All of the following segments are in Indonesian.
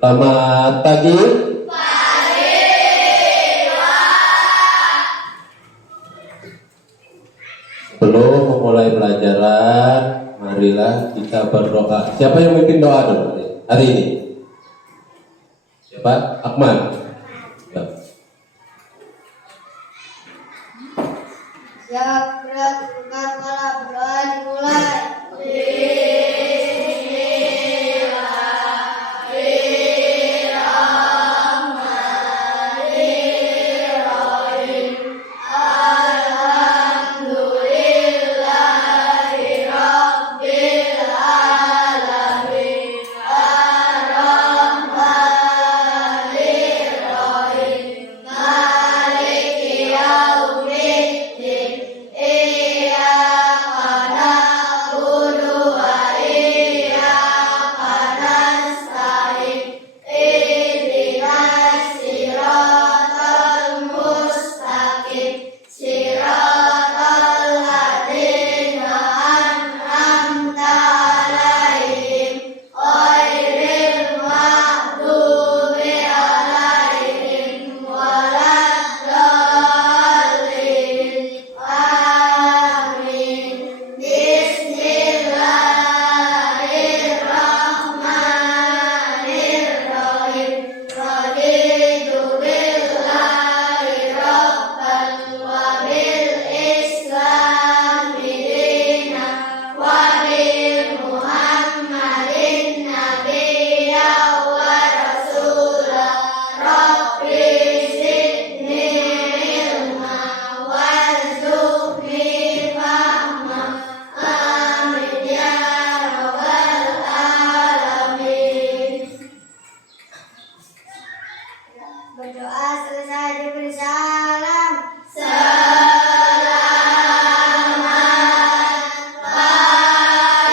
Selamat pagi. Sebelum memulai pelajaran, marilah kita berdoa. Siapa yang memimpin doa dulu hari ini? Siapa? Akmal. Ya. Siap, berat, bukan malam, berdoa dimulai. Berdoa selesai diberi salam. Selamat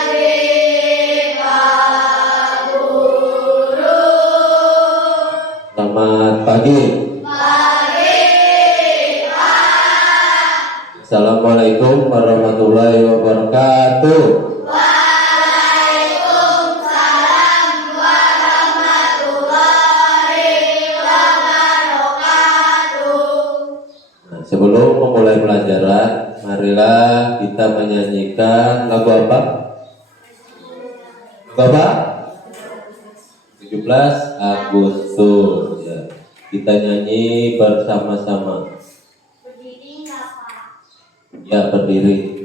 pagi Pak Guru. Selamat pagi. Pagi Pak. Assalamualaikum warahmatullahi wabarakatuh. Waalaikumsalam warahmatullahi wabarakatuh. Nah, sebelum memulai pelajaran, marilah kita menyanyikan lagu apa? Lagu apa? 17 Agustus. Ya. Kita nyanyi bersama-sama. Berdiri nggak Pak? Ya, berdiri.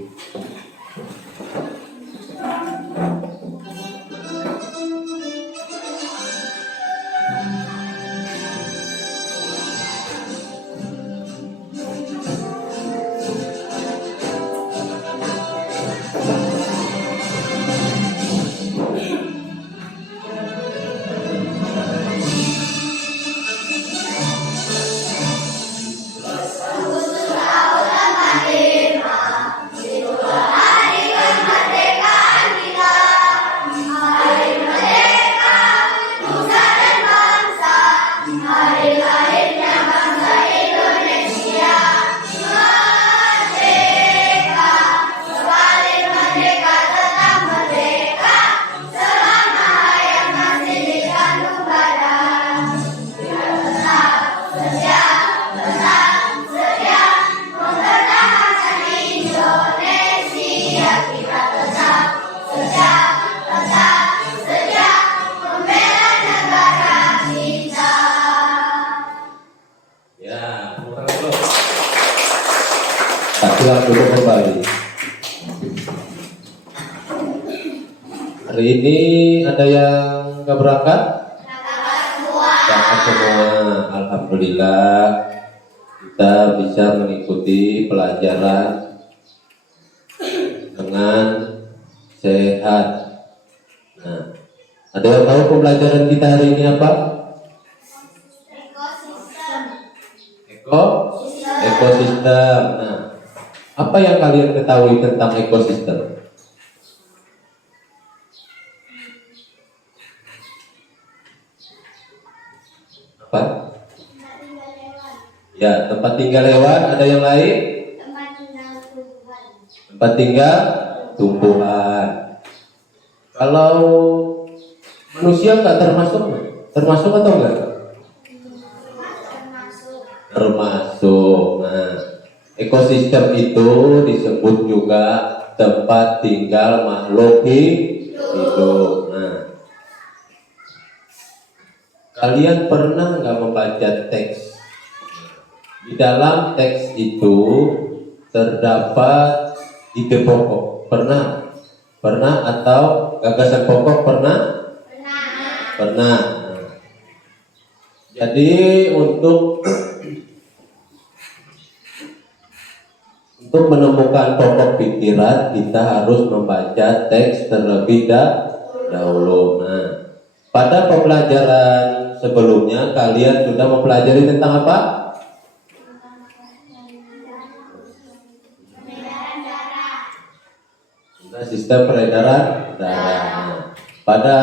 Ya, tepuk tangan dulu. Silakan duduk kembali. Hari ini ada yang nggak berangkat? Berangkat semua. Alhamdulillah kita bisa mengikuti pelajaran dengan sehat. Nah, ada yang tahu pembelajaran kita hari ini apa? Ekosistem. Nah, apa yang kalian ketahui tentang ekosistem? Apa? Ya, tempat tinggal hewan. Ada yang lain? Tempat tinggal tumbuhan. Tempat tinggal tumbuhan. Kalau manusia nggak termasuk? Termasuk atau enggak? Termasuk. Termasuk. Nah, ekosistem itu disebut juga tempat tinggal makhluk hidup. Nah, kalian pernah nggak membaca teks? Di dalam teks itu terdapat ide pokok. Pernah? Pernah atau gagasan pokok pernah? Pernah. Nah, jadi untuk menemukan pokok pikiran kita harus membaca teks terlebih dahulu. Nah, pada pembelajaran sebelumnya kalian sudah mempelajari tentang apa? Sistem peredaran darah. Nah, pada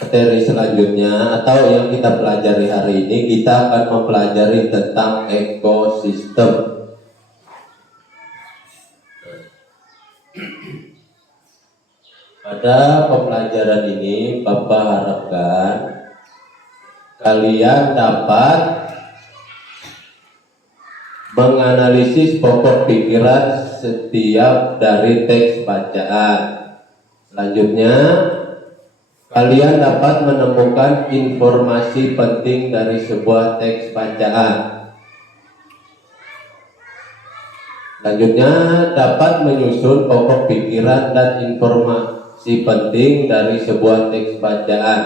materi selanjutnya atau yang kita pelajari hari ini kita akan mempelajari tentang ekosistem. Pada pembelajaran ini Bapak harapkan kalian dapat menganalisis pokok pikiran setiap dari teks bacaan. Selanjutnya kalian dapat menemukan informasi penting dari sebuah teks bacaan. Selanjutnya dapat menyusun pokok pikiran dan informasi penting dari sebuah teks bacaan.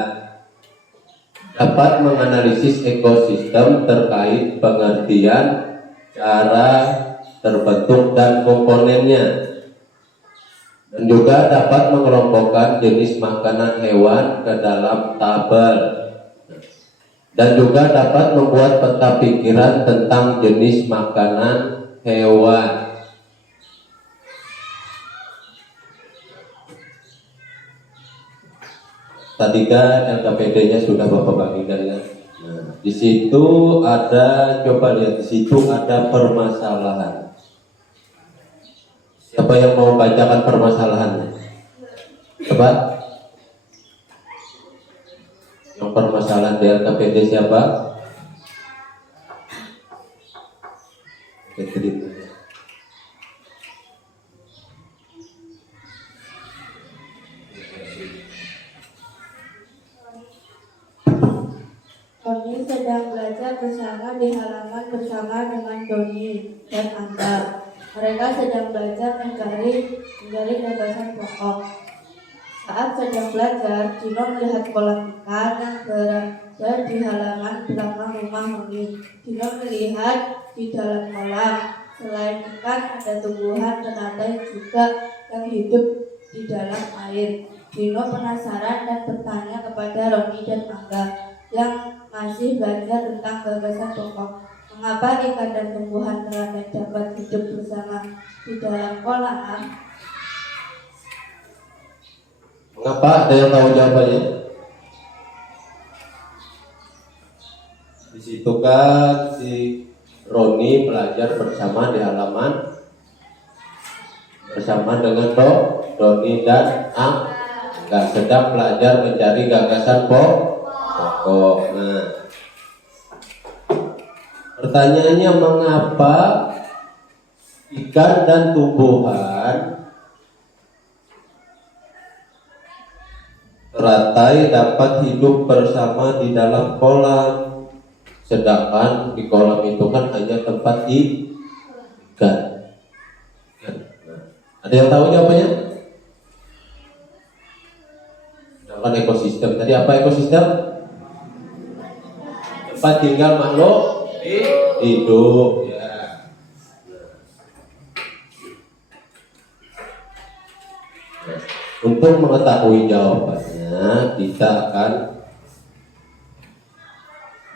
Dapat menganalisis ekosistem terkait pengertian, cara terbentuk dan komponennya. Dan juga dapat mengelompokkan jenis makanan hewan ke dalam tabel. Dan juga dapat membuat peta pikiran tentang jenis makanan hewan. Tadi kan LKPD-nya sudah Bapak bagikan ya. Nah, di situ ada, coba lihat di situ ada permasalahan. Siapa yang mau bacakan permasalahannya? Coba. Yang permasalahan di LKPD siapa? Oke, terima. Doni sedang belajar bersama di halaman bersama dengan Doni dan Angga. Mereka sedang belajar mencari gagasan pokok. Saat sedang belajar, Dino melihat kolam ikan yang berada di halaman belakang rumah Doni. Dino melihat di dalam kolam, selain ikan ada tumbuhan ternate juga yang hidup di dalam air. Dino penasaran dan bertanya kepada Roni dan Angga yang masih belajar tentang gagasan pokok. Mengapa ikan dan tumbuhan ternate dapat hidup bersama di dalam kolam? Mengapa? Ada yang tahu jawabannya? Di situ kan si Roni belajar bersama di halaman bersama dengan Doni dan Angga sedang belajar mencari gagasan pokok. Nah, pertanyaannya mengapa ikan dan tumbuhan teratai dapat hidup bersama di dalam kolam, sedangkan di kolam itu kan hanya tempat ikan. Nah, ada yang tahu jawabannya? Sedangkan ekosistem tadi apa ekosistem? Tempat tinggal makhluk hidup ya. Nah, untuk mengetahui jawabannya kita akan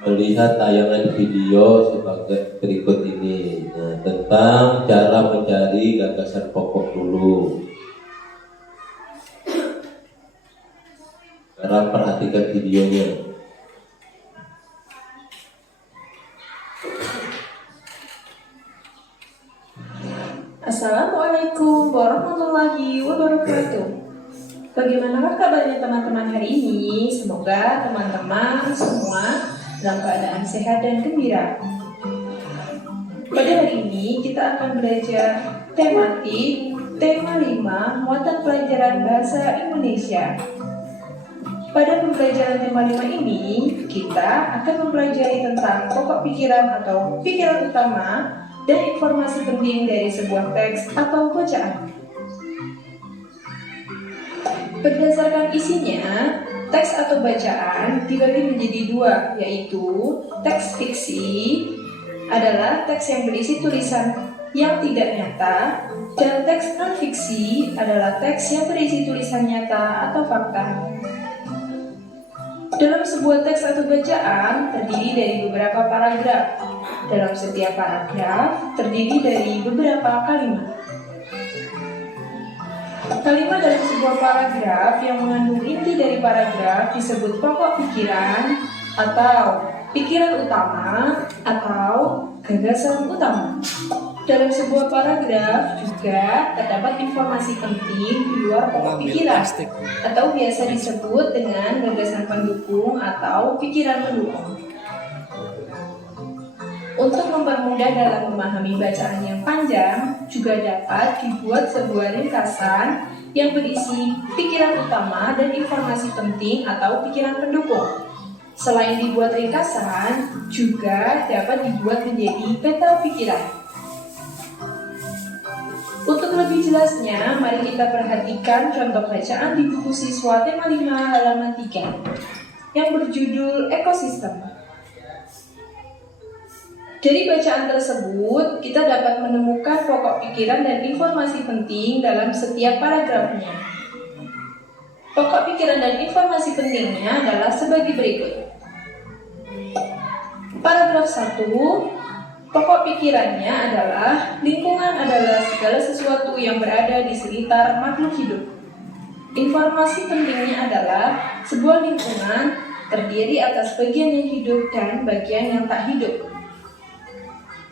melihat tayangan video sebagai berikut ini. Nah, tentang cara mencari gagasan pokok dulu. Sekarang perhatikan videonya. Assalamualaikum warahmatullahi wabarakatuh. Bagaimanakah kabarnya teman-teman hari ini? Semoga Semoga teman-teman semua dalam keadaan sehat dan gembira. Pada hari ini kita akan belajar tematik tema 5 muatan pelajaran bahasa Indonesia. Pada pembelajaran tema 5 ini, kita akan mempelajari tentang pokok pikiran atau pikiran utama dan informasi penting dari sebuah teks atau bacaan. Berdasarkan isinya, teks atau bacaan dibagi menjadi dua, yaitu teks fiksi adalah teks yang berisi tulisan yang tidak nyata, dan teks non-fiksi adalah teks yang berisi tulisan nyata atau fakta. Dalam sebuah teks atau bacaan terdiri dari beberapa paragraf. Dalam setiap paragraf terdiri dari beberapa kalimat. Kalimat dalam sebuah paragraf yang mengandung inti dari paragraf disebut pokok pikiran atau pikiran utama atau gagasan utama. Dalam sebuah paragraf juga terdapat informasi penting di luar pokok pikiran atau biasa disebut dengan gagasan pendukung atau pikiran pendukung. Untuk mempermudah dalam memahami bacaan yang panjang, juga dapat dibuat sebuah ringkasan yang berisi pikiran utama dan informasi penting atau pikiran pendukung. Selain dibuat ringkasan, juga dapat dibuat menjadi peta pikiran. Untuk lebih jelasnya, mari kita perhatikan contoh bacaan di buku siswa tema 5 halaman 3 yang berjudul Ekosistem. Dari bacaan tersebut, kita dapat menemukan pokok pikiran dan informasi penting dalam setiap paragrafnya. Pokok pikiran dan informasi pentingnya adalah sebagai berikut. Paragraf 1, pokok pikirannya adalah lingkungan adalah segala sesuatu yang berada di sekitar makhluk hidup. Informasi pentingnya adalah sebuah lingkungan terdiri atas bagian yang hidup dan bagian yang tak hidup.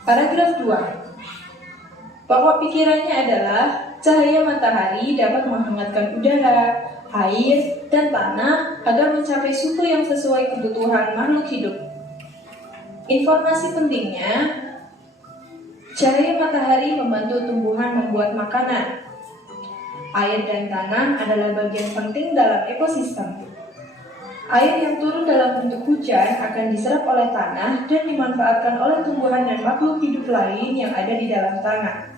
Paragraf 2. Pokok pikirannya adalah cahaya matahari dapat menghangatkan udara, air, dan tanah agar mencapai suhu yang sesuai kebutuhan makhluk hidup. Informasi pentingnya, cahaya matahari membantu tumbuhan membuat makanan. Air dan tanah adalah bagian penting dalam ekosistem. Air yang turun dalam bentuk hujan akan diserap oleh tanah dan dimanfaatkan oleh tumbuhan dan makhluk hidup lain yang ada di dalam tanah.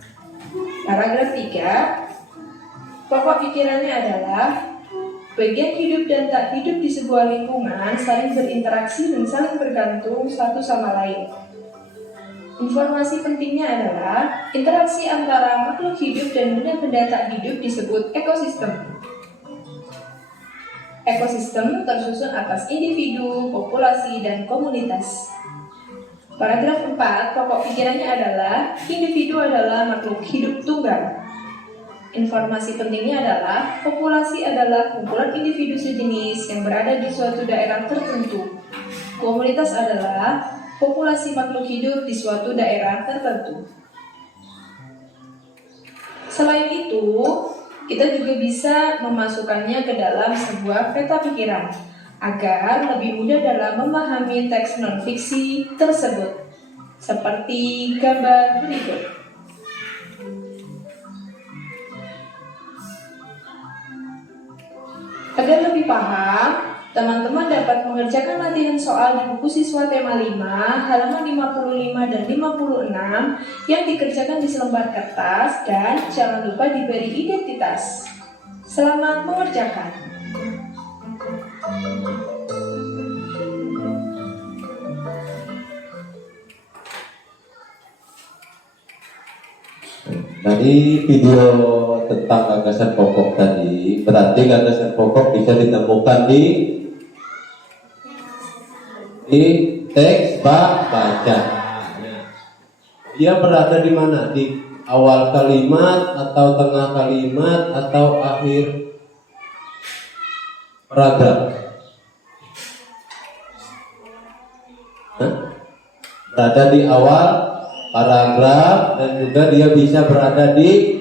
Paragraf 3, pokok pikirannya adalah bagian hidup dan tak hidup di sebuah lingkungan saling berinteraksi dan saling bergantung satu sama lain. Informasi pentingnya adalah interaksi antara makhluk hidup dan benda-benda tak hidup disebut ekosistem. Ekosistem tersusun atas individu, populasi, dan komunitas. Paragraf 4, pokok pikirannya adalah individu adalah makhluk hidup tunggal. Informasi pentingnya adalah populasi adalah kumpulan individu sejenis yang berada di suatu daerah tertentu. Komunitas adalah populasi makhluk hidup di suatu daerah tertentu. Selain itu, kita juga bisa memasukkannya ke dalam sebuah peta pikiran agar lebih mudah dalam memahami teks non-fiksi tersebut, seperti gambar berikut. Agar lebih paham, teman-teman dapat mengerjakan latihan soal di buku siswa tema 5, halaman 55 dan 56 yang dikerjakan di selembar kertas dan jangan lupa diberi identitas. Selamat mengerjakan. Dari video tentang gagasan pokok tadi, berarti gagasan pokok bisa ditemukan di teks baca. Dia berada di mana? Di awal kalimat atau tengah kalimat atau akhir paragraf? Berada di awal paragraf dan juga dia bisa berada di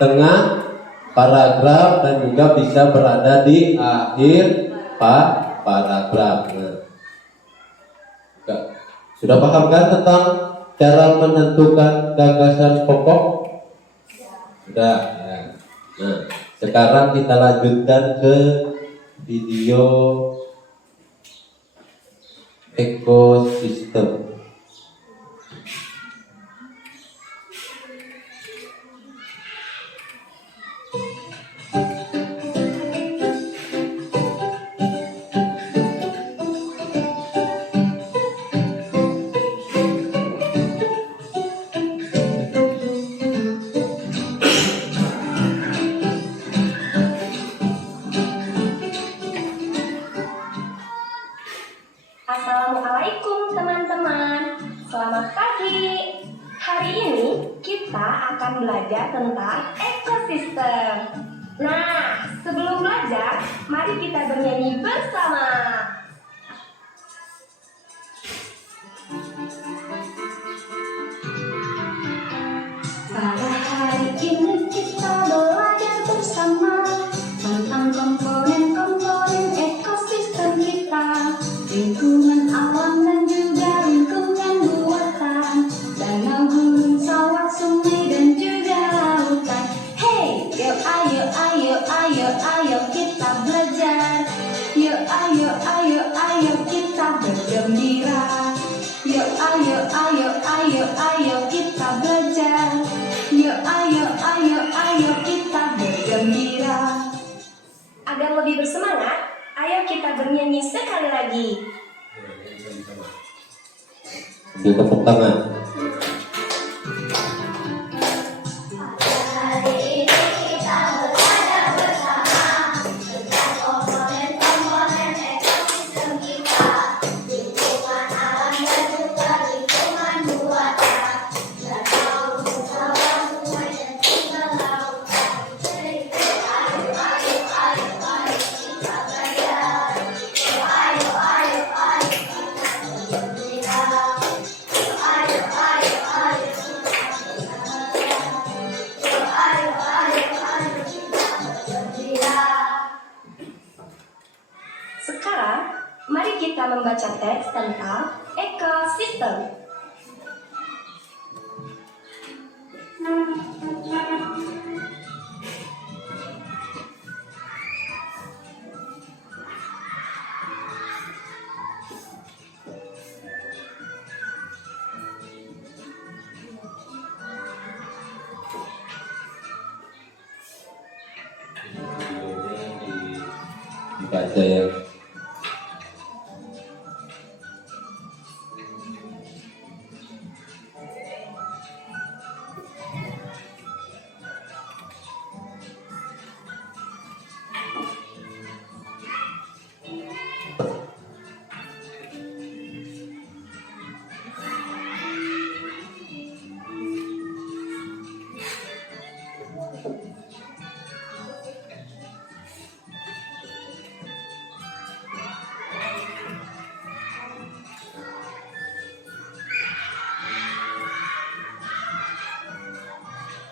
tengah paragraf dan juga bisa berada di akhir paragraf. Nah, sudah paham kan tentang cara menentukan gagasan pokok? Sudah. Ya. Nah, sekarang kita lanjutkan ke video ekosistem. Assalamualaikum teman-teman, selamat pagi. Hari ini kita akan belajar tentang ekosistem. Nah, sebelum belajar, mari kita bernyanyi bersama. Pada hari ini kita belajar bersama tentang komponen-komponen ekosistem kita, lingkungan alam dan juga lingkungan buatan, danau, gunung, sawah, sungai dan juga lautan. Hey, yuk ayo ayo ayo ayo kita belajar. Yuk ayo ayo ayo kita bergembira. Yuk ayo ayo ayo ayo kita belajar. Yuk ayo ayo ayo kita bergembira. Agar lebih bersemangat, ayo kita bernyanyi sekali lagi. Ambil tepuk tangan. Sekarang, mari kita membaca teks tentang ekosistem. Dibaca ya.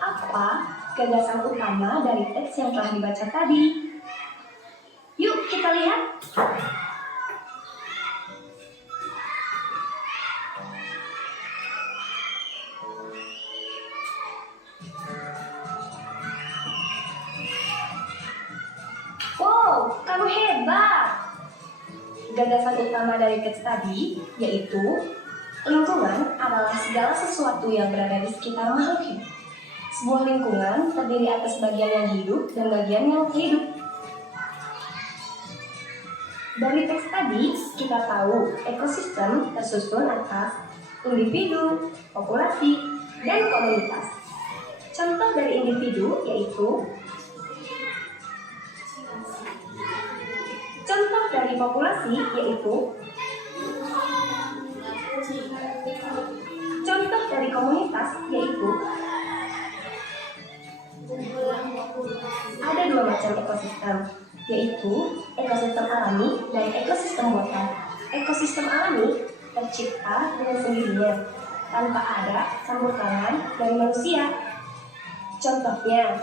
Apa gagasan utama dari teks yang telah dibaca tadi? Yuk kita lihat. Wow, kamu hebat! Gagasan utama dari teks tadi yaitu lingkungan adalah segala sesuatu yang berada di sekitar makhluk hidup. Sebuah lingkungan terdiri atas bagian yang hidup dan bagian yang hidup. Dari teks tadi, kita tahu ekosistem tersusun atas individu, populasi, dan komunitas. Contoh dari individu yaitu contoh dari populasi yaitu contoh dari komunitas yaitu ada dua macam ekosistem, yaitu ekosistem alami dan ekosistem buatan. Ekosistem alami tercipta dengan sendirinya, tanpa ada campur tangan dari manusia. Contohnya,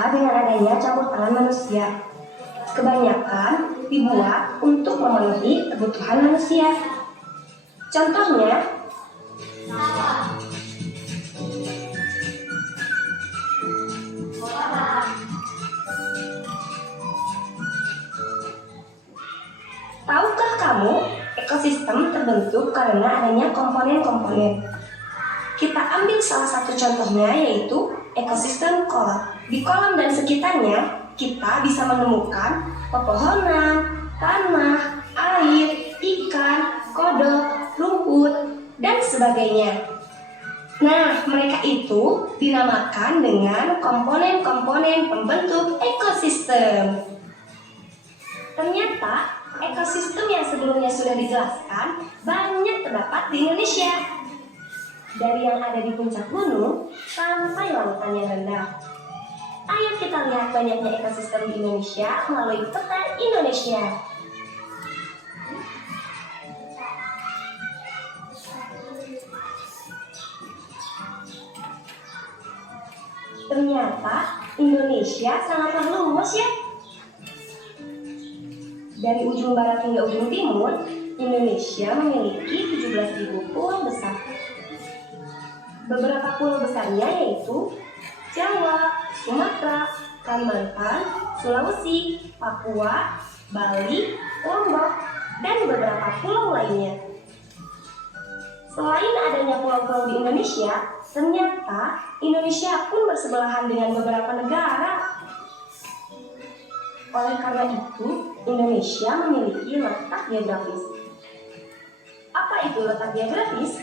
tercipta dengan adanya campur tangan manusia. Kebanyakan dibuat untuk memenuhi kebutuhan manusia. Contohnya, tahukah kamu ekosistem terbentuk karena adanya komponen-komponen? Kita ambil salah satu contohnya yaitu ekosistem kolam. Di kolam dan sekitarnya kita bisa menemukan pepohonan, tanah, air, ikan, kodok, rumput, dan sebagainya. Nah, mereka itu dinamakan dengan komponen-komponen pembentuk ekosistem. Ternyata ekosistem yang sebelumnya sudah dijelaskan banyak terdapat di Indonesia. Dari yang ada di puncak gunung sampai lautan yang rendah. Ayo kita lihat banyaknya ekosistem di Indonesia melalui peta Indonesia. Ternyata Indonesia sangatlah luas ya. Dari ujung barat hingga ujung timur, Indonesia memiliki 17.000 pulau besar. Beberapa pulau besarnya yaitu Jawa, Sumatera, Kalimantan, Sulawesi, Papua, Bali, Lombok, dan beberapa pulau lainnya. Selain adanya pulau-pulau di Indonesia, ternyata Indonesia pun bersebelahan dengan beberapa negara. Oleh karena itu, Indonesia memiliki letak geografis. Apa itu letak geografis?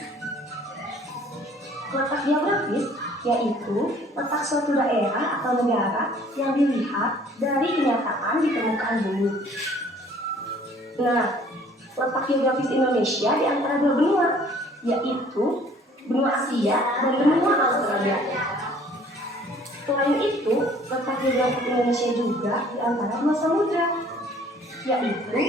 Letak geografis yaitu letak suatu daerah atau negara yang dilihat dari kenyataan di permukaan bumi. Nah, letak geografis Indonesia di antara dua benua, yaitu benua Asia dan benua Australia. Selain itu, letak geografis Indonesia juga di antara dua samudra, yaitu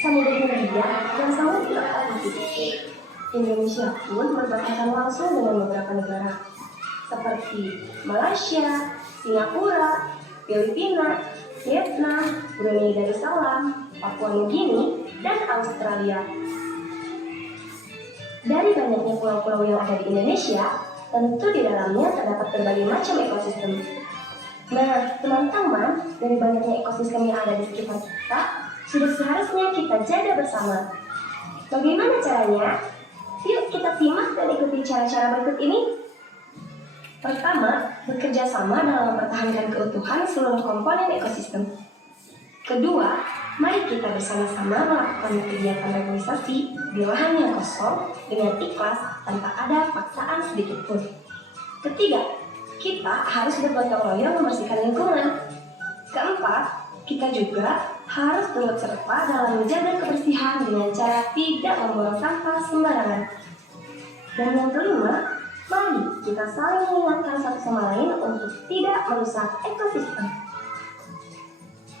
Samudra Hindia dan Samudra Pasifik. Indonesia pun berbatasan langsung dengan beberapa negara seperti Malaysia, Singapura, Filipina, Vietnam, Brunei Darussalam, Papua Nugini, dan Australia. Dari banyaknya pulau-pulau yang ada di Indonesia, tentu di dalamnya terdapat berbagai macam ekosistem. Nah, teman-teman, dari banyaknya ekosistem yang ada di sekitar kita, sudah seharusnya kita jaga bersama. Bagaimana caranya? Yuk kita simak dan ikuti cara-cara berikut ini. Pertama, bekerja sama dalam mempertahankan keutuhan seluruh komponen ekosistem. Kedua, mari kita bersama-sama melakukan kegiatan reboisasi di lahan yang kosong dengan ikhlas tanpa ada paksaan sedikit pun. Ketiga, kita harus bergotong royong membersihkan lingkungan. Keempat, kita juga harus turut serta dalam menjaga kebersihan dengan cara tidak membuang sampah sembarangan. Dan yang kelima, mari kita saling mengingatkan satu sama lain untuk tidak merusak ekosistem.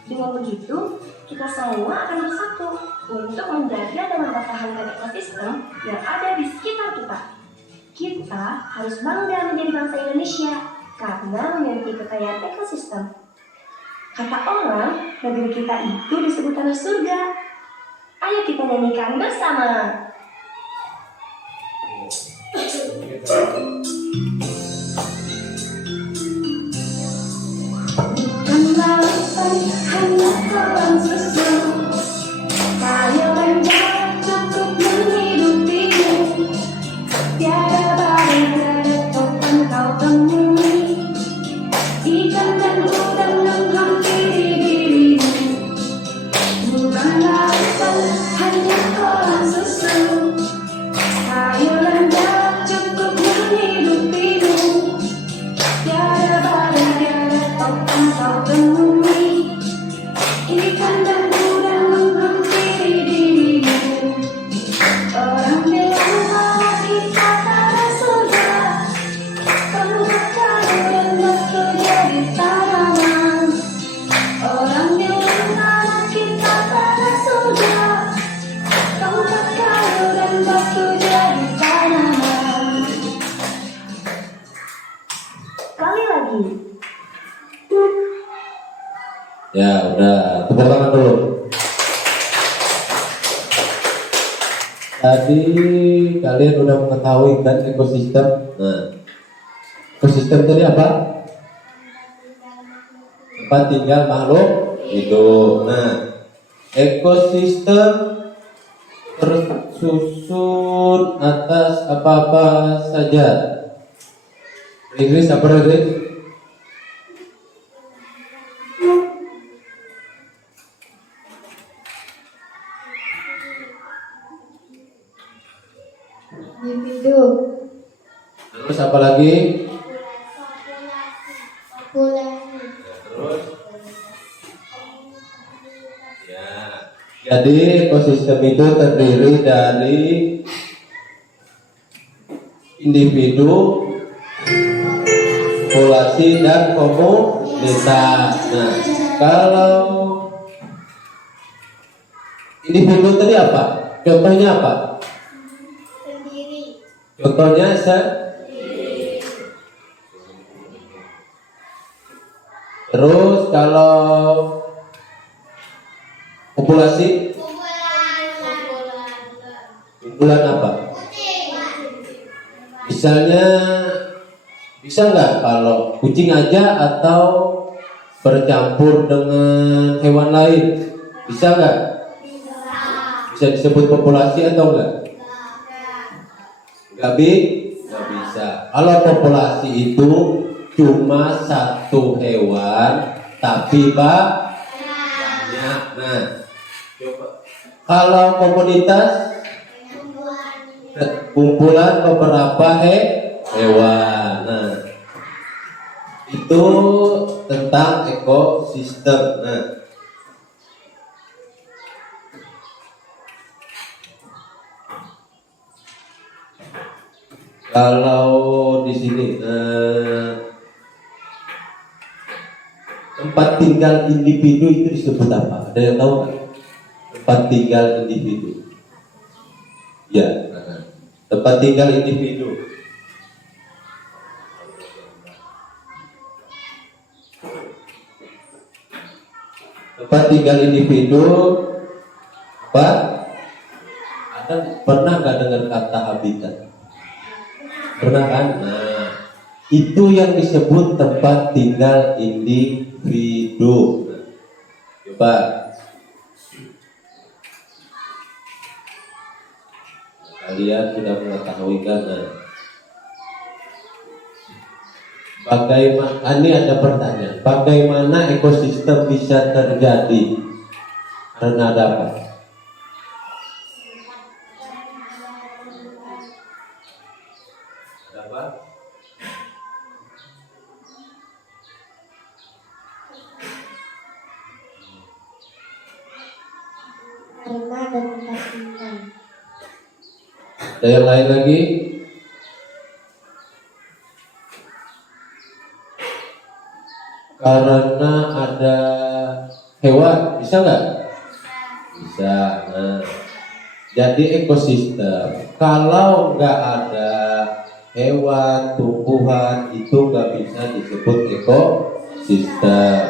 Dengan begitu, kita semua akan bersatu untuk menjaga dan mempertahankan ekosistem yang ada di sekitar kita. Kita harus bangga menjadi bangsa Indonesia karena memiliki kekayaan ekosistem. Kata orang, negeri kita itu disebut tanah surga. Ayo kita nyanyikan bersama. Hanya kolam susu, kayu lenjar cukup menghidupimu. Tiada badai, tiada topan kau temui. Ikan dan udang menghampiri dirimu. Bukan lautan, hanya kolam susu, kayu lenjar cukup menghidupimu. Tiada badai, tiada topan kau temui. Ikan dan Ya udah, tepuk tangan dulu. Tadi kalian udah mengetahui kan ekosistem. Nah, ekosistem tadi apa? Tempat tinggal makhluk hidup. Nah, ekosistem tersusun atas apa-apa saja. Inggris apa Inggris? Individu. Terus apa lagi? Populasi. Terus? Ya. Jadi ekosistem itu terdiri dari individu, populasi dan komunitas. Nah, kalau individu tadi apa? Contohnya apa? Sendiri. Contohnya terus kalau populasi, kumpulan apa? Misalnya bisa nggak kalau kucing aja atau bercampur dengan hewan lain? Bisa nggak? Bisa disebut populasi atau enggak? Nggak bisa. Kalau populasi itu cuma satu hewan, tapi banyak. Nah, coba. Kalau komunitas, kumpulan beberapa hewan. Nah, itu tentang ekosistem. Nah, kalau di sini tempat tinggal individu itu disebut apa? Ada yang tahu nggak? Tempat tinggal individu. Ya, tempat tinggal individu. Tempat tinggal individu apa? Ada pernah nggak dengar kata habitat? Pernah kan? Nah, itu yang disebut tempat tinggal individu. Nah, coba kalian sudah mengetahui kan? Nah, bagaimana? Ini ada pertanyaan. Bagaimana ekosistem bisa terjadi? Karena ada apa? Ada apa? Karena ada tempat tinggal. Ada yang lain lagi? Karena ada hewan, bisa nggak? Bisa. Nah, jadi ekosistem. Kalau nggak ada hewan, tumbuhan, itu nggak bisa disebut ekosistem.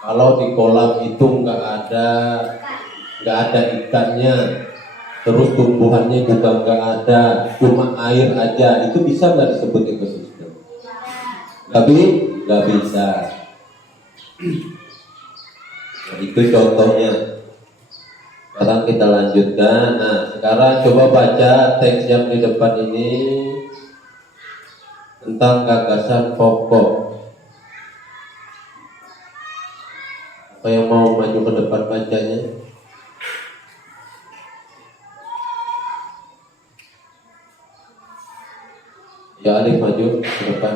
Kalau di kolam itu nggak ada ikannya, terus tumbuhannya juga nggak ada, cuma air aja, itu bisa nggak disebut ekosistem? Nggak bisa. Nah, itu contohnya. Sekarang kita lanjutkan. Nah, sekarang coba baca teks yang di depan ini tentang gagasan pokok. Apa yang mau maju ke depan bacanya? Ya, Alif maju ke depan.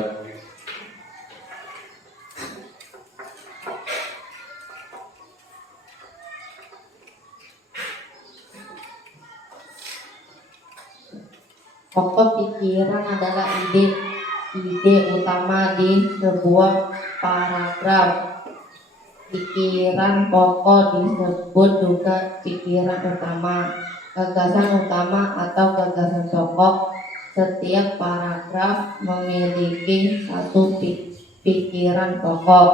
Pokok pikiran adalah ide utama di sebuah paragraf. Pikiran pokok disebut juga pikiran utama, gagasan utama atau gagasan pokok. Setiap paragraf memiliki satu pikiran pokok.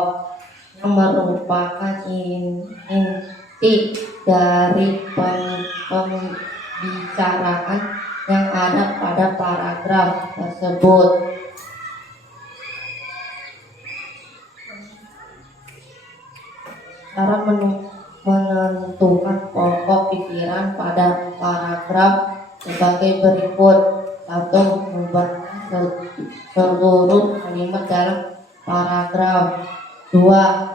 yang merupakan inti dari pembicaraan yang ada pada paragraf tersebut. Cara menentukan pokok pikiran pada paragraf sebagai berikut. 1. Membaca seluruh kalimat dalam paragraf. 2.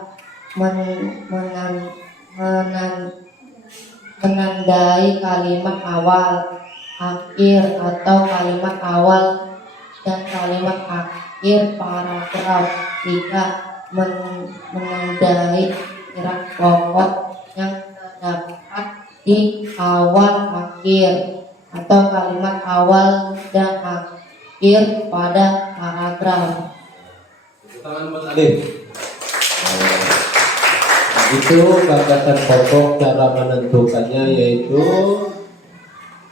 Menandai kalimat awal, akhir, atau kalimat awal dan kalimat akhir paragraf. 3. Menandai pikiran pokok yang terdapat di awal, akhir, atau kalimat awal dan akhir pada paragraf. Tangan buat Alif. Itu gagasan pokok. Cara menentukannya yaitu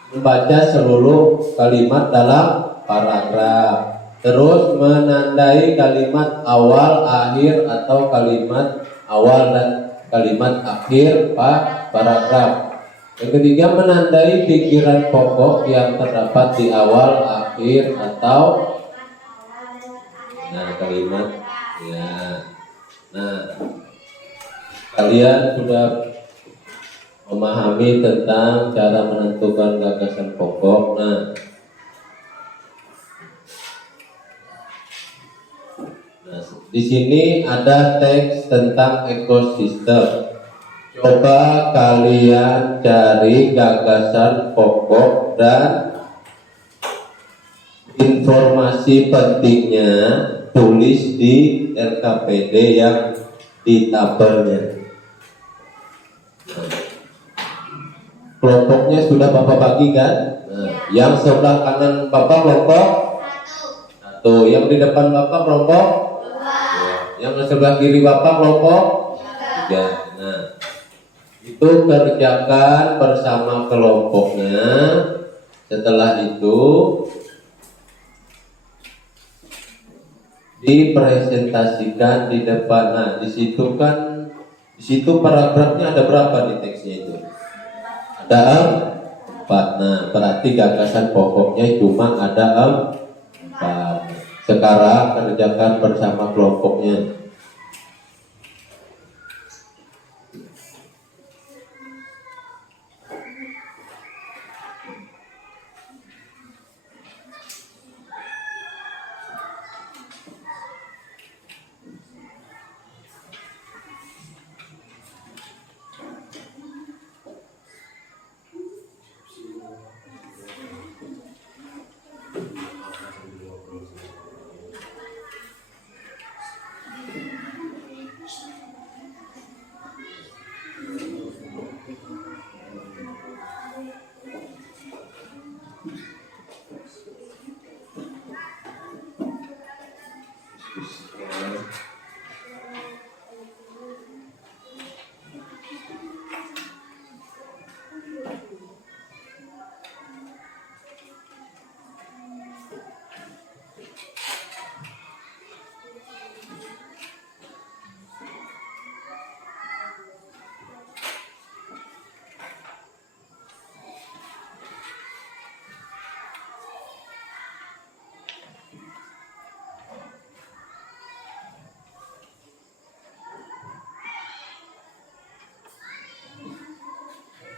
membaca seluruh kalimat dalam paragraf, terus menandai kalimat awal, akhir, atau kalimat awal dan kalimat akhir paragraf. Yang ketiga, menandai pikiran pokok yang terdapat di awal, akhir, atau kalimat ya. Nah, kalian sudah memahami tentang cara menentukan gagasan pokok. Nah, di sini ada teks tentang ekosistem. Coba kalian cari gagasan pokok dan informasi pentingnya, tulis di RKPD yang di tabelnya. Kelompoknya sudah Bapak bagi kan? Nah, yang sebelah kanan Bapak kelompok 1, yang di depan Bapak kelompok 2, yang sebelah kiri Bapak kelompok 3. Nah, itu kerjakan bersama kelompoknya. Setelah itu dipresentasikan di depan. Nah, di situ paragrafnya ada berapa di teksnya itu? Ada 4. Nah, berarti gagasan pokoknya cuma ada 4. Sekarang kerjakan bersama kelompoknya.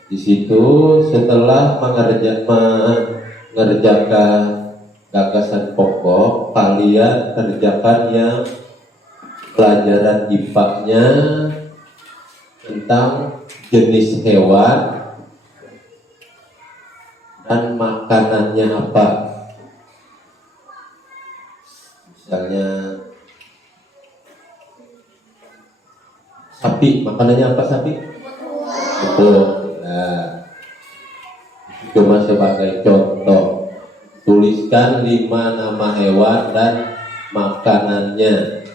Di situ setelah mengerjakan gagasan pokok, kalian kerjakan yang pelajaran IPA-nya tentang jenis hewan dan makanannya apa. Misalnya sapi, makanannya apa sapi? Rumput. Nah, cuma sebagai contoh, tuliskan 5 nama hewan dan makanannya.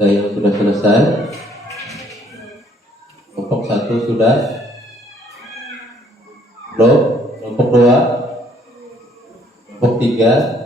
Ada yang sudah selesai? Kelompok 1 sudah? Belum? Kelompok 2? Kelompok 3?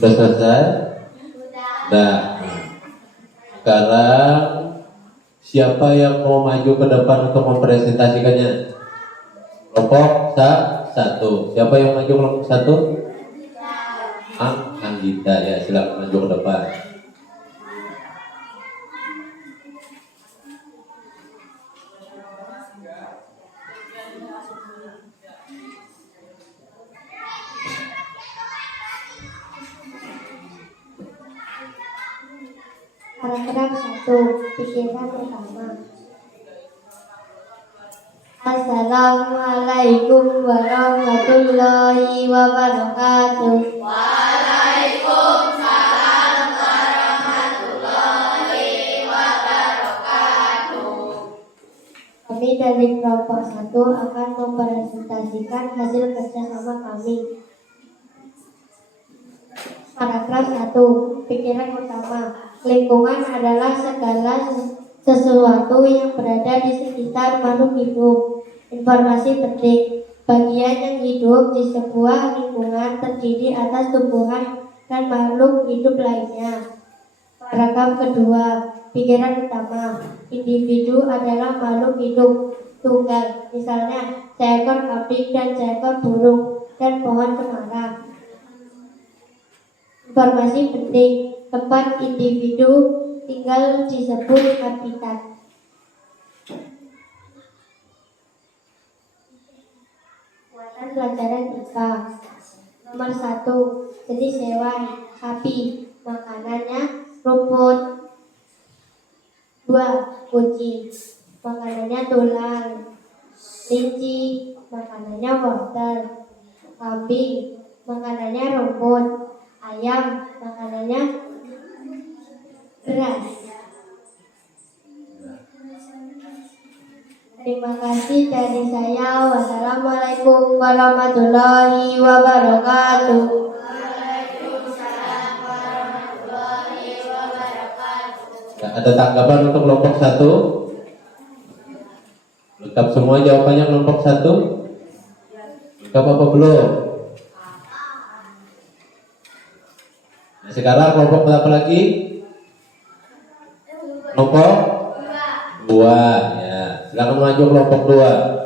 Sudah selesai? Sudah. Sekarang siapa yang mau maju ke depan untuk mempresentasikannya? Kelompok satu. Siapa yang maju kelompok satu? Anggita, ya, silakan maju ke depan. Paragraf 1. Pikiran pertama. Assalamualaikum warahmatullahi wabarakatuh. Kami dari kelompok 1 akan mempresentasikan hasil kerjasama kami. Paragraf 1. Pikiran utama. Lingkungan adalah segala sesuatu yang berada di sekitar makhluk hidup. Informasi penting. Bagian yang hidup di sebuah lingkungan terdiri atas tumbuhan dan makhluk hidup lainnya. Paragraf kedua. Pikiran utama. Individu adalah makhluk hidup tunggal. Misalnya, seekor kambing dan seekor burung dan pohon cemara. Informasi penting. Tempat individu tinggal disebut habitat. Muatan pelajaran IPA. Nomor 1. Jenis hewan. Sapi. Makanannya rumput. 2. Kucing. Makanannya tulang. Kelinci. Makanannya wortel. Kambing. Makanannya rumput. Ayam. Makanannya beras. Terima kasih dari saya. Wassalamualaikum warahmatullahi wabarakatuh. Ada tanggapan untuk kelompok 1? Lengkap semua jawabannya kelompok 1? Lengkap apa belum? Nah, sekarang kelompok berapa lagi? Kelompok 2. Ya, silakan maju kelompok 2.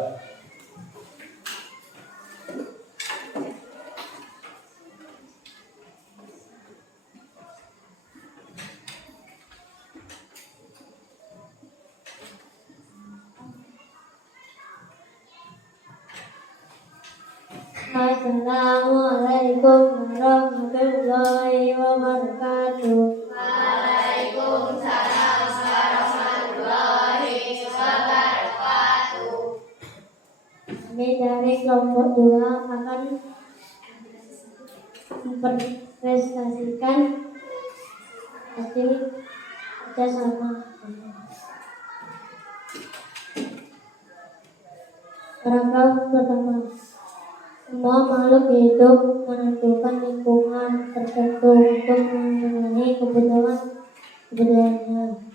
Assalamualaikum warahmatullahi wabarakatuh. Kami dari kelompok 2 akan mempresentasikan hasil kerjasama. Paragraf pertama. Semua makhluk hidup menentukan lingkungan tertentu untuk memenuhi kebutuhannya.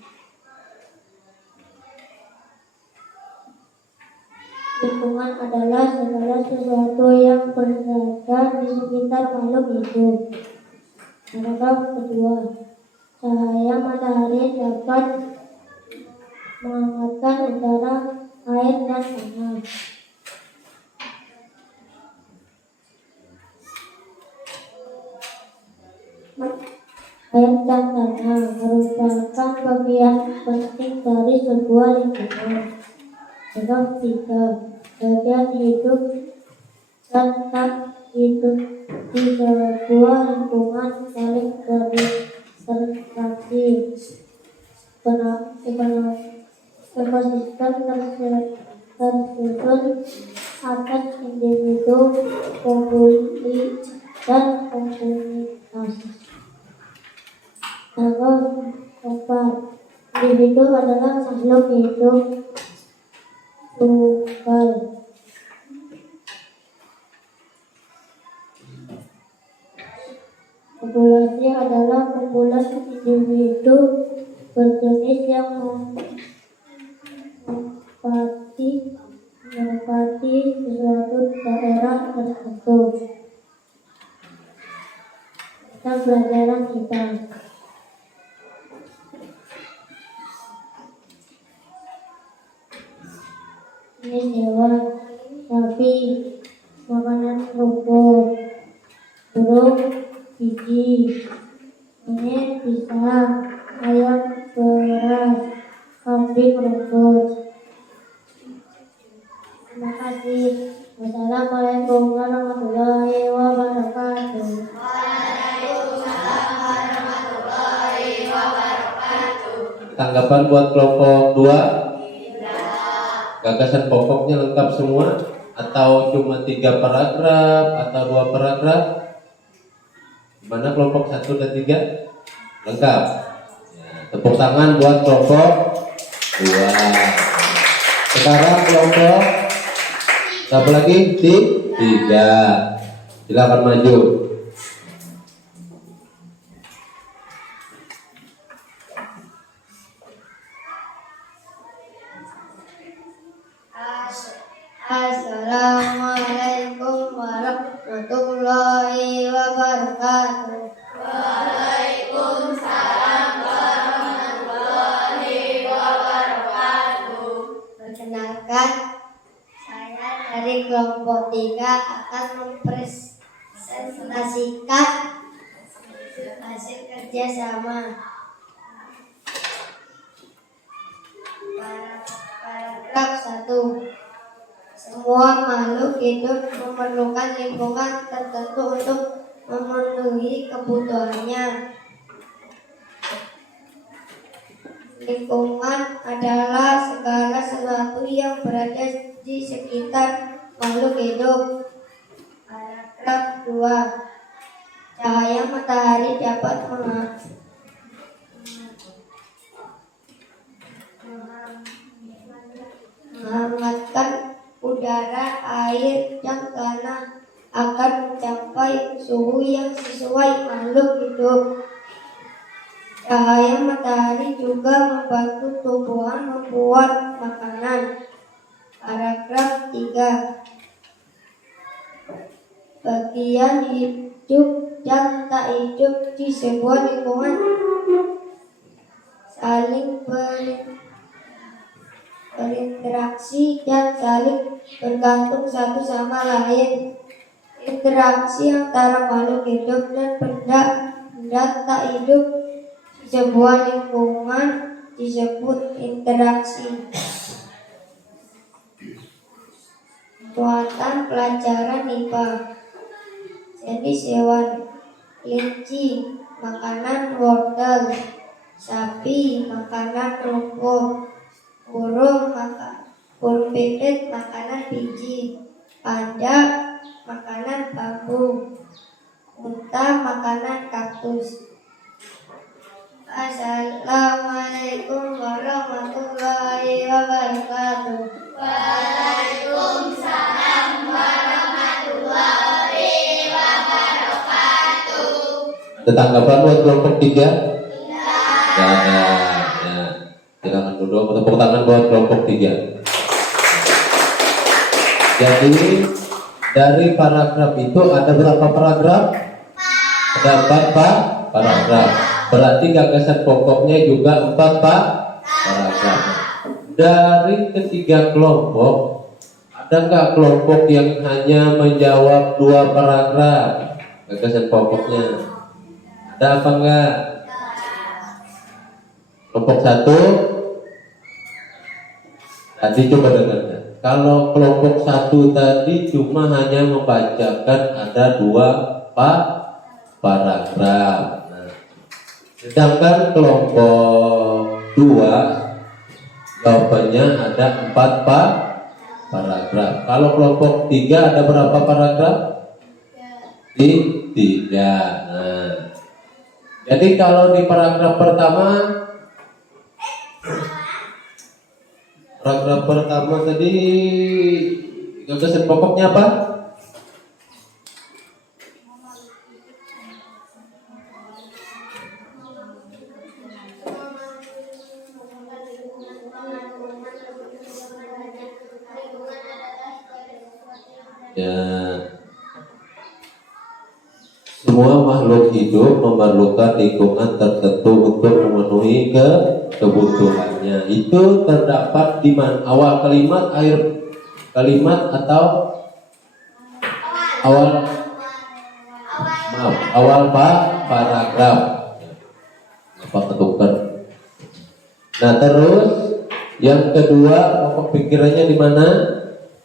Lingkungan adalah segala sesuatu yang berada di sekitar makhluk hidup. Paragraf kedua. Cahaya matahari dapat menghangatkan udara, air, dan tanah. Air dan tanah merupakan bagian penting dari sebuah lingkungan. Paragraf 3. Bagian hidup dan tak hidup di sebuah lingkungan saling berinteraksi. Ekosistem tersusun atas individu, populasi, dan komunitas. Paragraf 4. Individu adalah makhluk hidup tunggal. Populasi adalah kumpulan individu berjenis yang menempati suatu daerah tertentu. atau pelajaran kita. Ini hewan, sapi, makanan rumput, burung, biji, monyet, pisang, ayam, beras, kambing, rumput. Terima kasih. Wassalamualaikum warahmatullahi wabarakatuh. Tanggapan buat kelompok 2? Gagasan pokoknya lengkap semua atau cuma 3 paragraf atau 2 paragraf? Mana kelompok 1 dan 3? Lengkap. Ya, tepuk tangan buat kelompok 2. Sekarang kelompok siapa lagi? 3. Silakan maju. Assalamualaikum warahmatullahi wabarakatuh. Perkenalkan, saya dari kelompok 3 akan mempresentasikan hasil kerjasama. Paragraf 1. Semua makhluk hidup memerlukan lingkungan tertentu untuk memenuhi kebutuhannya. Lingkungan adalah segala sesuatu yang berada di sekitar makhluk hidup. Paragraf 2. Cahaya matahari dapat menghangatkan udara, air, dan tanah akan mencapai suhu yang sesuai makhluk hidup. Cahaya matahari juga membantu tumbuhan membuat makanan. Paragraf 3. Bagian hidup dan tak hidup di sebuah lingkungan saling berinteraksi dan saling bergantung satu sama lain. Interaksi antara makhluk hidup dan benda tak hidup di sebuah lingkungan disebut interaksi. Muatan pelajaran IPA. Jenis hewan: kelinci, makanan wortel; sapi, makanan rumput; burung pipit, makanan biji; panda, makanan bambu; unta, makanan kaktus. Assalamualaikum warahmatullahi wabarakatuh. Ada tanggapan buat kelompok 3? Tidak ada. Ya. Silakan duduk. Tepuk tangan buat kelompok 3. Jadi dari paragraf itu ada berapa paragraf? Ada 4 paragraf. Berarti gagasan pokoknya juga 4 paragraf. Dari ketiga kelompok, ada nggak kelompok yang hanya menjawab 2 paragraf gagasan pokoknya? Ada apa enggak? Kelompok 1 tadi coba dengarkan. Kalau kelompok 1 tadi cuma hanya membacakan ada 2 paragraf. Nah, sedangkan kelompok 2 jawabannya ada 4 paragraf. Kalau kelompok 3 ada berapa paragraf? 3. Nah, jadi kalau di paragraf pertama tadi gagasan pokoknya apa? Ya. Semua makhluk hidup memerlukan lingkungan tertentu untuk memenuhi kebutuhannya. Itu terdapat di mana? Awal kalimat, akhir kalimat, atau awal paragraf. Apa ketukar? Nah, terus yang kedua, pokok pikirannya di mana?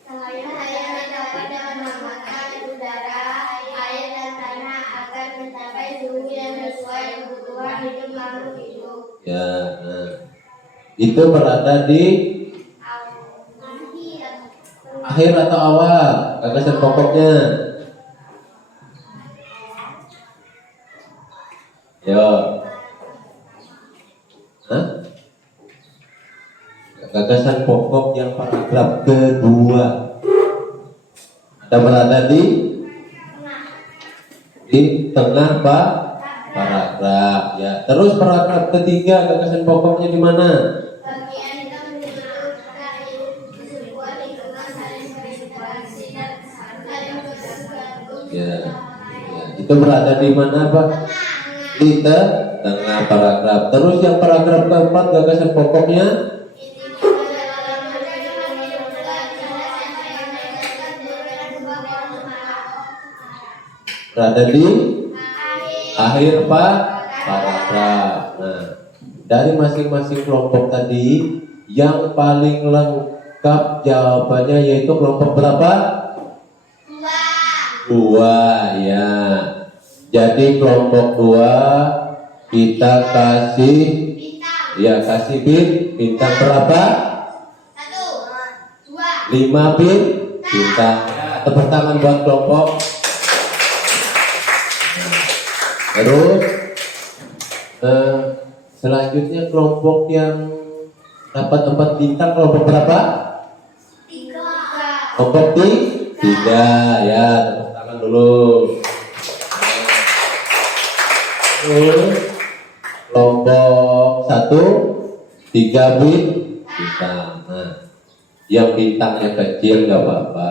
Saya dapat menyelamatkan udara, air, dan tanah agar mencapai suhu yang sesuai kebutuhan hidup makhluk hidup. Ya, nah, itu berada di akhir atau awal gagasan pokoknya. Yo, Hah? Gagasan pokok yang paragraf kedua ada berada di tengah paragraf. Ya, terus paragraf ketiga gagasan pokoknya di mana? Bagian itu menyebutkan sebuah lingkungan saling berinteraksi dan saling bergabung. Ya, itu berada di mana, Pak? Di tengah paragraf. Terus yang paragraf keempat gagasan pokoknya berada di akhir paragraf. Nah, dari masing-masing kelompok tadi yang paling lengkap jawabannya yaitu kelompok berapa? Dua, ya. Jadi kelompok 2 kita kasih bintang berapa? 5 bintang. Tepuk tangan buat kelompok. Terus selanjutnya kelompok yang dapat 4 bintang kelompok berapa? 3. Kelompok 3, ya. Tepuk tangan dulu. Kelompok 1 3 bintang. Nah, yang bintangnya kecil nggak apa-apa.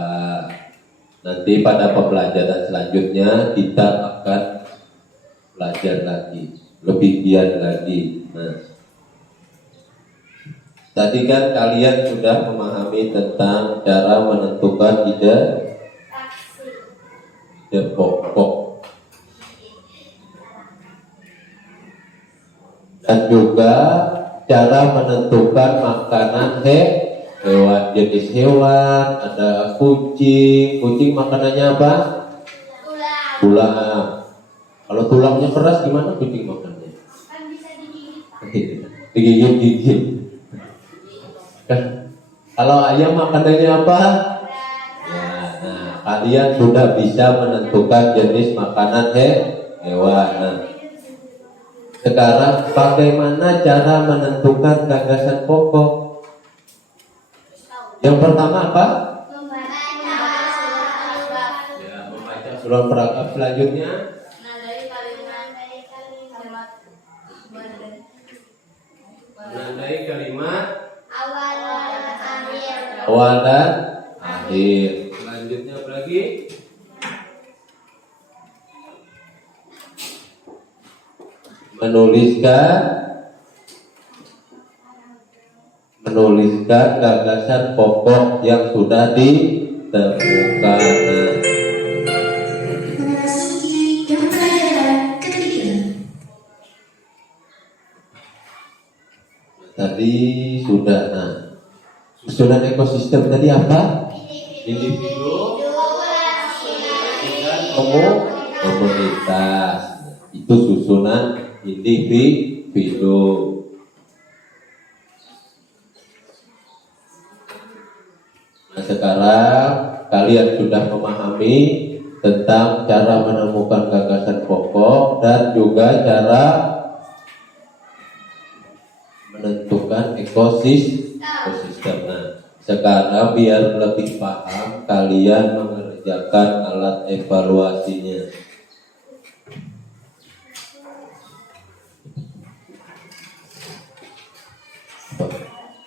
Nanti pada pembelajaran selanjutnya kita akan belajar lagi, lebih giat lagi. Nah, tadi kan kalian sudah memahami tentang cara menentukan ide pokok dan juga cara menentukan makanan hewan, jenis hewan. Ada kucing makanannya apa? Tulang. Kalau tulangnya keras gimana kucing makannya? Kan bisa digigit. Digigit. Kalau ayam makanannya apa? Ya, nah, kalian sudah bisa menentukan jenis makanan hewan. Nah, sekarang bagaimana cara menentukan gagasan pokok? Yang pertama apa? Ya, membaca surat paragraf. Selanjutnya menandai kalimat awal dan akhir. Selanjutnya apa lagi? menuliskan gagasan pokok yang sudah ditemukan. Tadi sudah. Nah, susunan ekosistem tadi apa? Individu dan komunitas. Itu susunan individu. Nah, sekarang kalian sudah memahami tentang cara menemukan gagasan pokok dan juga cara menentukan ekosistem. Nah, sekarang biar lebih paham, kalian mengerjakan alat evaluasinya.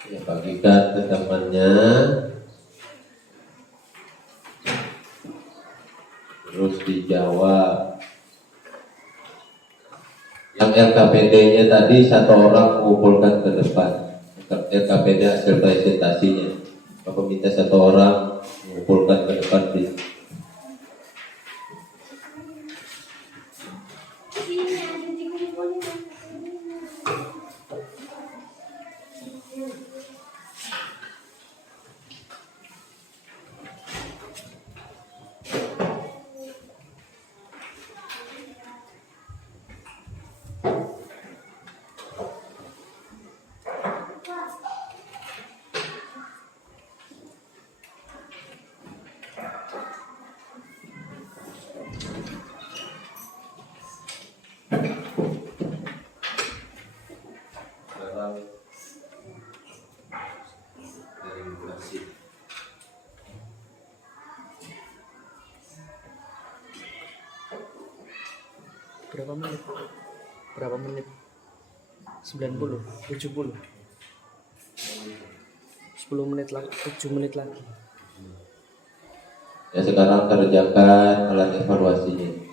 Ya, bagikan ke temannya. Terus dijawab. Yang LKPD-nya tadi satu orang mengumpulkan ke depan. LKPD hasil presentasinya. Bapak minta satu orang mengumpulkan ke depan, please. Berapa menit? Berapa menit? 90, 70. 10 menit lagi, 7 menit lagi. Ya, sekarang kerjakan alat evaluasinya.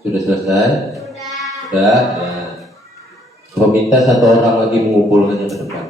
Sudah selesai? Sudah. Ya. Meminta satu orang lagi mengumpulkannya ke depan.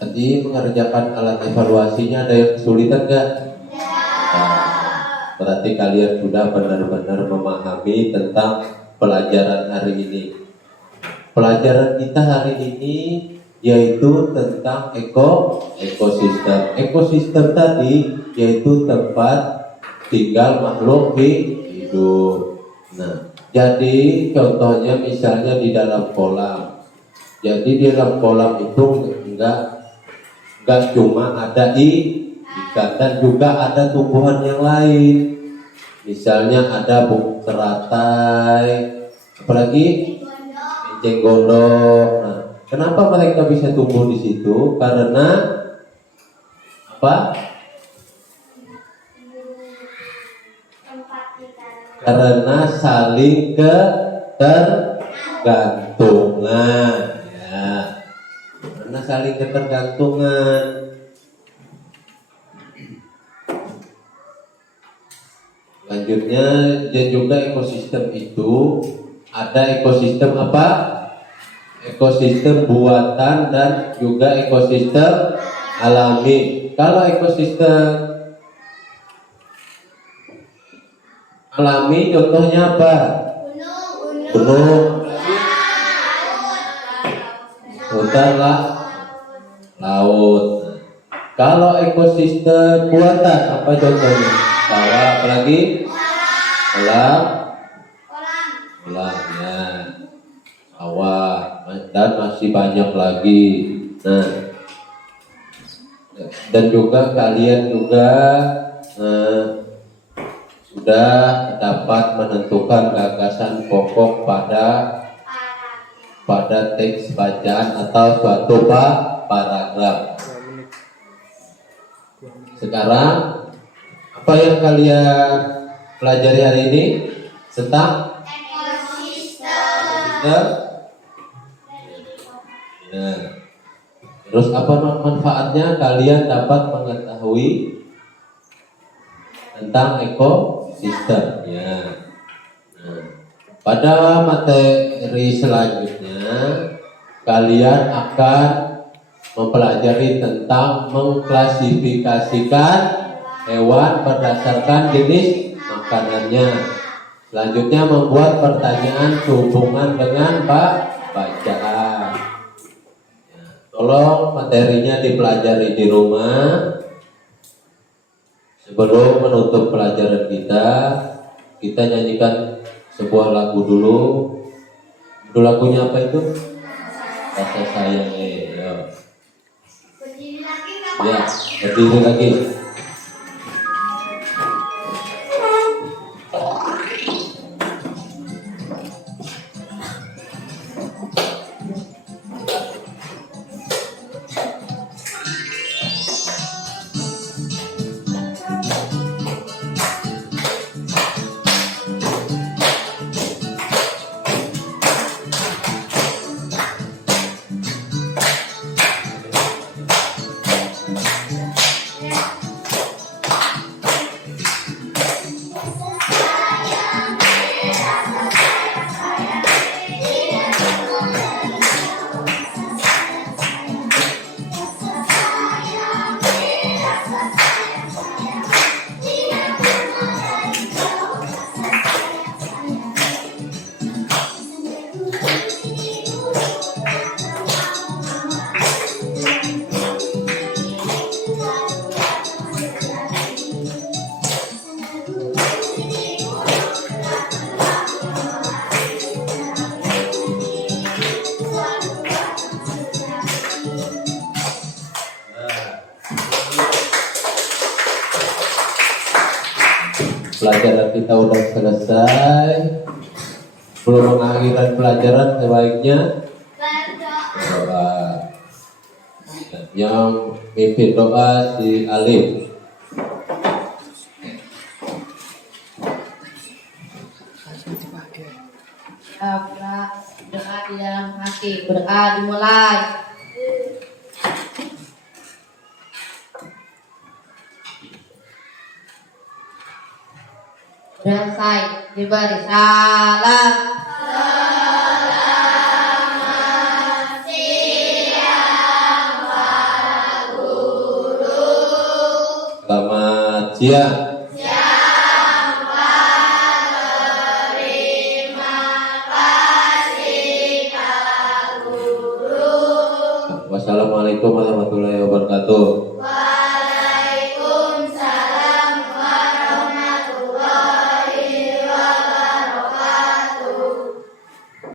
Tadi mengerjakan alat evaluasinya ada yang kesulitan nggak? Nah, berarti kalian sudah benar-benar memahami tentang pelajaran hari ini. Pelajaran kita hari ini yaitu tentang ekosistem. Ekosistem tadi yaitu tempat tinggal makhluk hidup. Nah, jadi contohnya misalnya di dalam kolam. Jadi di dalam kolam itu enggak cuma ada ikan dan juga ada tumbuhan yang lain. Misalnya ada burung teratai, apalagi enceng gondok. Nah, kenapa mereka bisa tumbuh di situ? Karena apa? Karena saling ketergantungan. Ya. Karena saling ketergantungan. Selanjutnya, dan juga ekosistem itu ada ekosistem apa? Ekosistem buatan dan juga ekosistem alami. Kalau ekosistem alami contohnya apa? Gunung, hutan lah, laut. Kalau ekosistem buatan apa contohnya? Sawah, apalagi? Kolam ya, sawah, dan masih banyak lagi. Nah, dan juga kalian juga sudah dapat menentukan gagasan pokok pada teks bacaan atau suatu paragraf. Sekarang apa yang kalian pelajari hari ini tentang ekosistem? Nah, terus apa manfaatnya? Kalian dapat mengetahui tentang ekosistem ya. Nah, pada materi selanjutnya kalian akan mempelajari tentang mengklasifikasikan hewan berdasarkan jenis makanannya. Selanjutnya membuat pertanyaan sehubungan dengan bacaan. Ya, tolong materinya dipelajari di rumah. Sebelum menutup pelajaran kita nyanyikan sebuah lagu dulu. Judul lagunya apa itu? Rasa Sayang. Ya, berdiri lagi. Pelajaran kita udah selesai. Belum mengakhiri pelajaran, sebaiknya berdoa. Yang pimpin doa si Alif. Berdoa di dalam hati, berdoa dimulai. Selesai, diberi salam. Selamat siang. Wassalamualaikum warahmatullahi wabarakatuh.